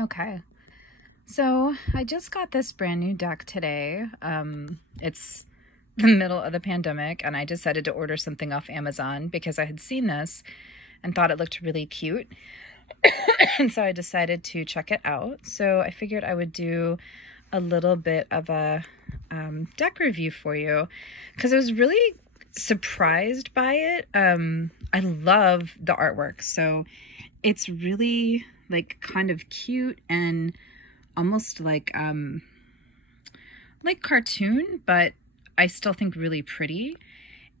Okay, so I just got this brand new deck today. It's the middle of the pandemic, and I decided to order something off Amazon because I had seen this and thought it looked really cute. And so I decided to check it out. So I figured I would do a little bit of a deck review for you because I was really surprised by it. I love the artwork, so it's really like kind of cute and almost like cartoon, but I still think really pretty.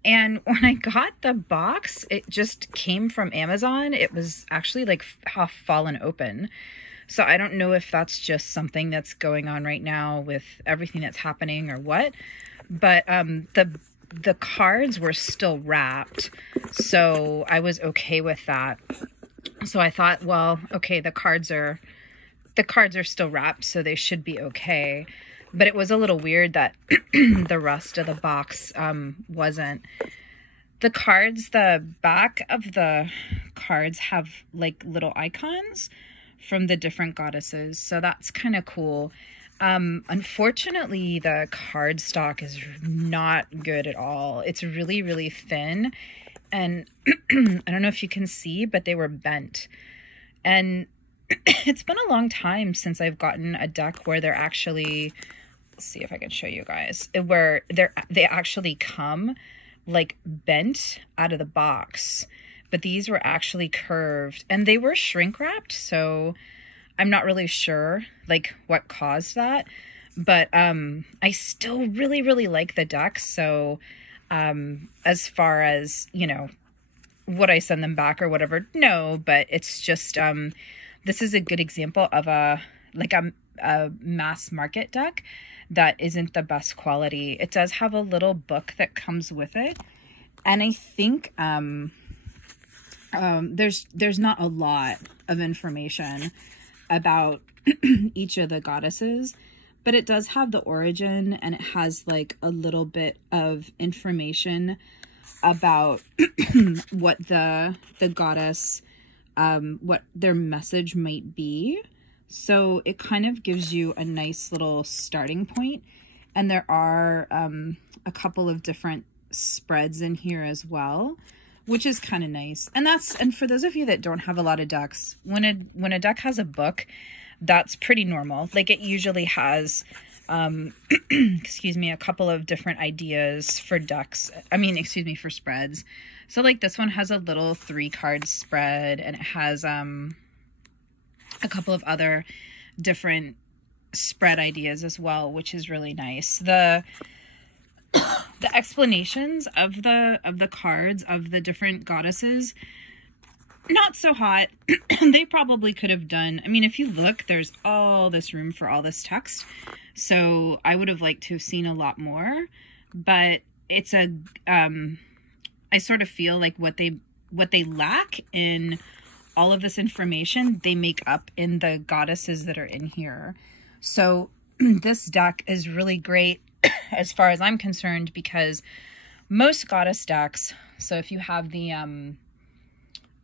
And when I got the box, it just came from Amazon. It was actually like half fallen open. So I don't know if that's just something that's going on right now with everything that's happening or what. But the cards were still wrapped, so I was okay with that. So I thought, well, okay, the cards are still wrapped, so they should be okay. But it was a little weird that the rest of the box wasn't. The cards, the back of the cards have like little icons from the different goddesses, so that's kind of cool. Unfortunately, the cardstock is not good at all. It's really, really thin, and I don't know if you can see, but they were bent. And it's been a long time since I've gotten a deck where they're actually, let's see if I can show you guys, where they actually come like bent out of the box, but these were actually curved and they were shrink wrapped. So I'm not really sure like what caused that, but I still really, really like the deck. So as far as, you know, would I send them back or whatever? No, but it's just, this is a good example of a mass market deck that isn't the best quality. It does have a little book that comes with it. And I think, there's not a lot of information about each of the goddesses, but it does have the origin, and it has like a little bit of information about what the goddess, what their message might be. So it kind of gives you a nice little starting point. And there are a couple of different spreads in here as well, which is kind of nice. And for those of you that don't have a lot of decks, when a deck has a book, that's pretty normal. Like it usually has, excuse me, a couple of different ideas for decks. For spreads. So like this one has a little 3-card spread, and it has a couple of other different spread ideas as well, which is really nice. The explanations of the cards of the different goddesses, not so hot. They probably could have done, I mean, if you look, there's all this room for all this text. So I would have liked to have seen a lot more, but it's I sort of feel like what they lack in all of this information, they make up in the goddesses that are in here. So this deck is really great as far as I'm concerned, because most goddess decks, so if you have the,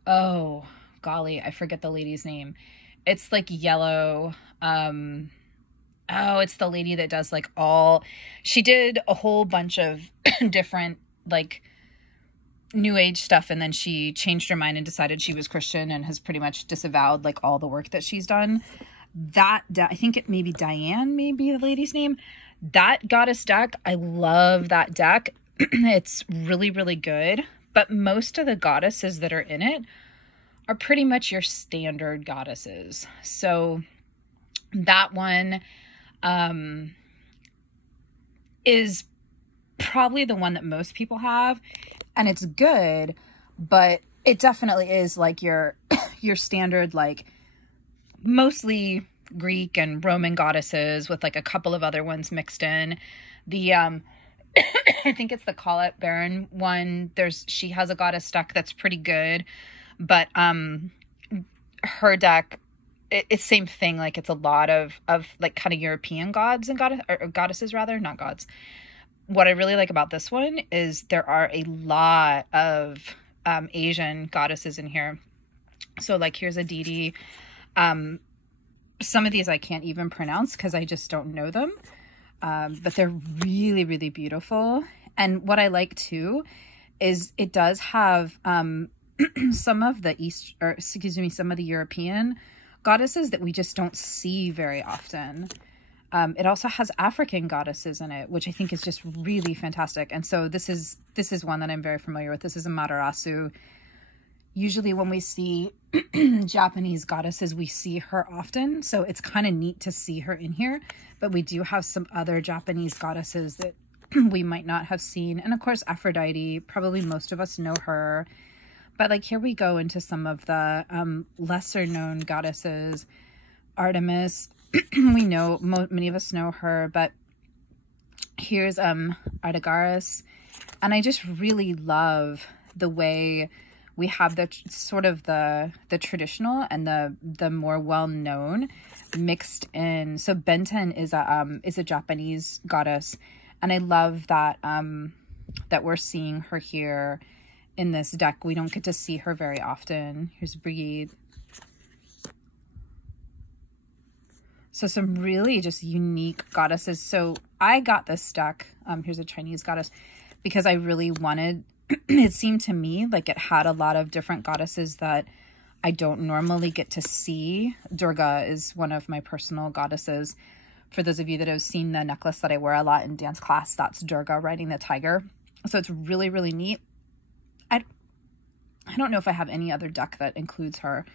oh golly, I forget the lady's name. It's like yellow. Oh, it's the lady that does like she did a whole bunch of different like new age stuff, and then she changed her mind and decided she was Christian and has pretty much disavowed like all the work that she's done. I think it may be Diane, maybe the lady's name. That goddess deck, I love that deck. It's really, really good. But most of the goddesses that are in it are pretty much your standard goddesses. So that one is probably the one that most people have, and it's good, but it definitely is like your standard, like mostly Greek and Roman goddesses with like a couple of other ones mixed in. The I think it's the Colette Baron one. She has a goddess deck that's pretty good, but her deck, it's same thing. Like it's a lot of like kind of European gods and goddesses rather, not gods. What I really like about this one is there are a lot of Asian goddesses in here. So like here's a deity. Some of these I can't even pronounce because I just don't know them. But they're really, really beautiful. And what I like too is it does have some of the some of the European goddesses that we just don't see very often. It also has African goddesses in it, which I think is just really fantastic. And so this is one that I'm very familiar with. This is a Matarasu. Usually when we see Japanese goddesses, we see her often. So it's kind of neat to see her in here. But we do have some other Japanese goddesses that we might not have seen. And of course, Aphrodite, probably most of us know her. But like here we go into some of the lesser known goddesses. Artemis, we know, many of us know her, but here's Artagarus. And I just really love the way we have the sort of the traditional and the more well-known mixed in. So Benten is a Japanese goddess, and I love that that we're seeing her here in this deck. We don't get to see her very often. Here's Breathe. So some really just unique goddesses. So I got this deck, here's a Chinese goddess, because I really wanted, it seemed to me like it had a lot of different goddesses that I don't normally get to see. Durga is one of my personal goddesses. For those of you that have seen the necklace that I wear a lot in dance class, that's Durga riding the tiger. So it's really, really neat. I don't know if I have any other deck that includes her.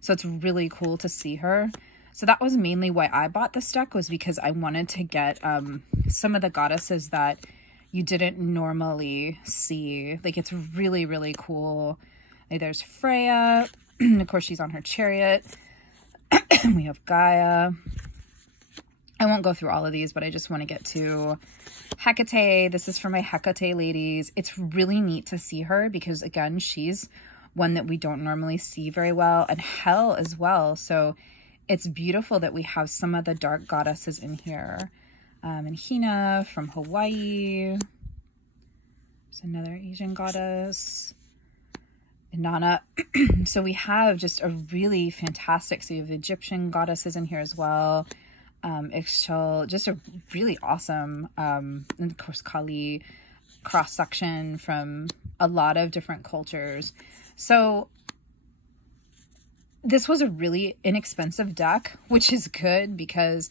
So it's really cool to see her. So that was mainly why I bought this deck, was because I wanted to get some of the goddesses that you didn't normally see. Like, it's really, really cool. Like, there's Freya. Of course, she's on her chariot. We have Gaia. I won't go through all of these, but I just want to get to Hecate. This is for my Hecate ladies. It's really neat to see her because, again, she's one that we don't normally see very well. And Hel as well. So it's beautiful that we have some of the dark goddesses in here. And Hina from Hawaii. There's another Asian goddess. Inanna. So we have just a really fantastic, so you have Egyptian goddesses in here as well. Ixchel, just a really awesome, and of course Kali, cross-section from a lot of different cultures. So this was a really inexpensive deck, which is good, because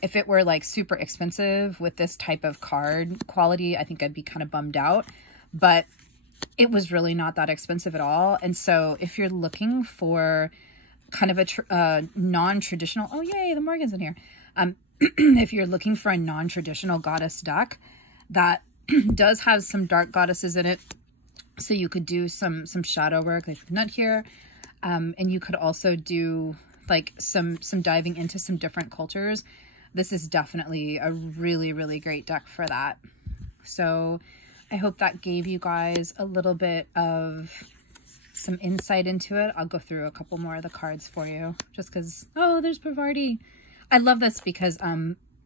if it were like super expensive with this type of card quality, I think I'd be kind of bummed out. But it was really not that expensive at all. And so if you're looking for kind of a non-traditional, oh yay, the Morgan's in here. If you're looking for a non-traditional goddess deck that does have some dark goddesses in it, so you could do some shadow work like Nut here. And you could also do like some diving into some different cultures. This is definitely a really, really great deck for that. So I hope that gave you guys a little bit of some insight into it. I'll go through a couple more of the cards for you just because, oh, there's Pavarti. I love this because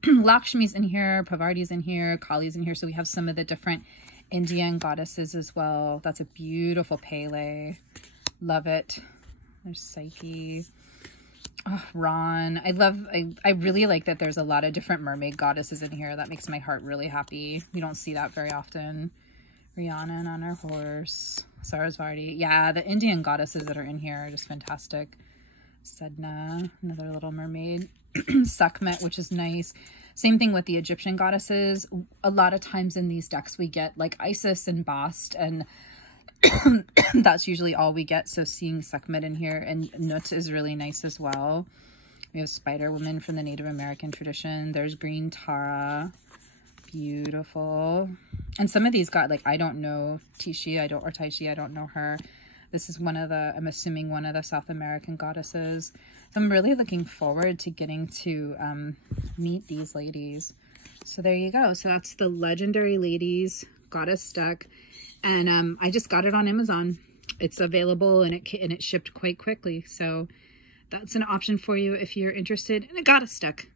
Lakshmi's in here, Pavarti's in here, Kali's in here. So we have some of the different Indian goddesses as well. That's a beautiful Pele. Love it. There's Psyche. Oh, Ron. I really like that there's a lot of different mermaid goddesses in here. That makes my heart really happy. We don't see that very often. Rhiannon on her horse. Sarasvati. Yeah, the Indian goddesses that are in here are just fantastic. Sedna, another little mermaid. Sekhmet, which is nice. Same thing with the Egyptian goddesses. A lot of times in these decks we get like Isis and Bast, and that's usually all we get. So seeing Sekhmet in here, and Nut is really nice as well. We have Spider Woman from the Native American tradition. There's Green Tara. Beautiful. And some of these got like, I don't know Taishi, I don't know her. This is one of the, I'm assuming one of the South American goddesses. So I'm really looking forward to getting to meet these ladies. So there you go. So that's the Legendary Ladies Goddess deck. And I just got it on Amazon. It's available and it shipped quite quickly. So that's an option for you if you're interested in a goddess deck.